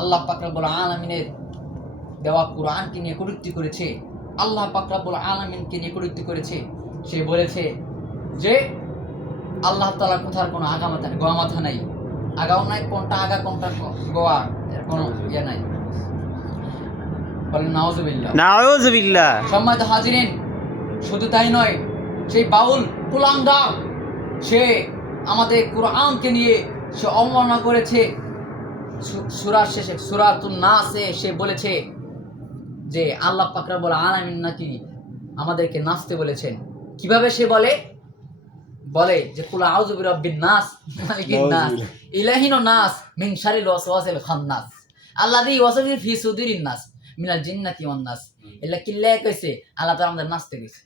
আল্লাহ পাক রব্বুল আলামিনের দেওয়া কোরআনকে নিয়ে কটূক্তি করেছে, আল্লাহ পাক রব্বুল আলামিনকে নিয়ে কটূক্তি করেছে। সে বলেছে যে আল্লাহ তাআলা কোথার কোনো আগামাথা গোয়া মাথা নাই, আগাও নাই, কোনটা আগা কোনটা গোয়া এর কোনো ইয়ে নাই। বলেন নাউজুবিল্লাহ। নাউজুবিল্লাহ। সম্মানিত হাজিরিন, শুধু তাই নয়, সেই বাউল কুলাঙ্গার সে আমাদের কোরআনকে নিয়ে সে অবমাননা করেছে। সূরার শেষে সূরাতুন নাসে সে বলেছে যে আল্লাহ পাক রব্বুল আলামিন নাকি আমাদেরকে নাচতে বলেছেন। কিভাবে সে বলে যে কুল আউযু বিরাব্বিন নাস মালিকিন নাস ইলাহিন নাস মিন শারিল ওয়াসওয়াসিল খান্নাস আল্লাযী ওয়াসওয়াসু ফি সুদুরিন নাস মিনাল জিন্নাতি ওয়ান নাস। এলা কিল্লা কইছে আল্লাহ তাআলা আমাদের নাচতে কইছে।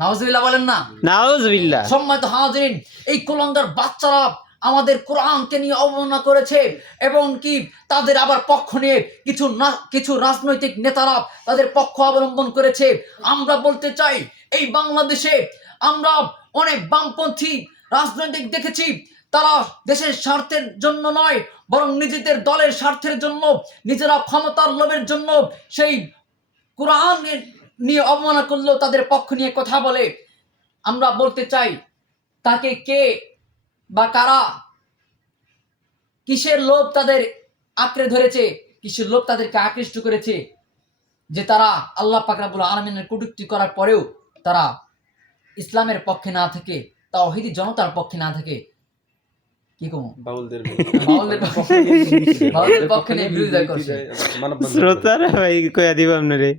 নাউজুবিল্লাহ বলেন না। নাউজুবিল্লাহ। সম্মানিত হাজিরিন, এই কুলাঙ্গার বাচ্চারা আমাদের কোরআনকে নিয়ে অবমাননা করেছে এবং কি তাদের আবার পক্ষ নিয়ে কিছু রাজনৈতিক নেতারা তাদের পক্ষ অবলম্বন করেছে। আমরা বলতে চাই, এই বাংলাদেশে আমরা অনেক বামপন্থী রাজনৈতিক দেখেছি, তারা দেশের স্বার্থের জন্য নয় বরং নিজেদের দলের স্বার্থের জন্য, নিজেরা ক্ষমতার লোভের জন্য সেই কোরআন নিয়ে অবমাননা করলেও তাদের পক্ষ নিয়ে কথা বলে। আমরা বলতে চাই, তাকে কে বা কারা, কিসের লোভ তাদের আঁকড়ে ধরেছে, কিসের লোভ তাদেরকে আকৃষ্ট করেছে যে তারা আল্লাহ পাক রব্বুল আলামিনের কটূক্তি করার পরেও তারা ইসলামের পক্ষে না থেকে, তাওহীদি জনতার পক্ষে না থেকে কি কম বাউলদের পক্ষে নিয়ে বিরোধিতা করছে। শ্রোতারা ভাই কয়া দিব আপনারে।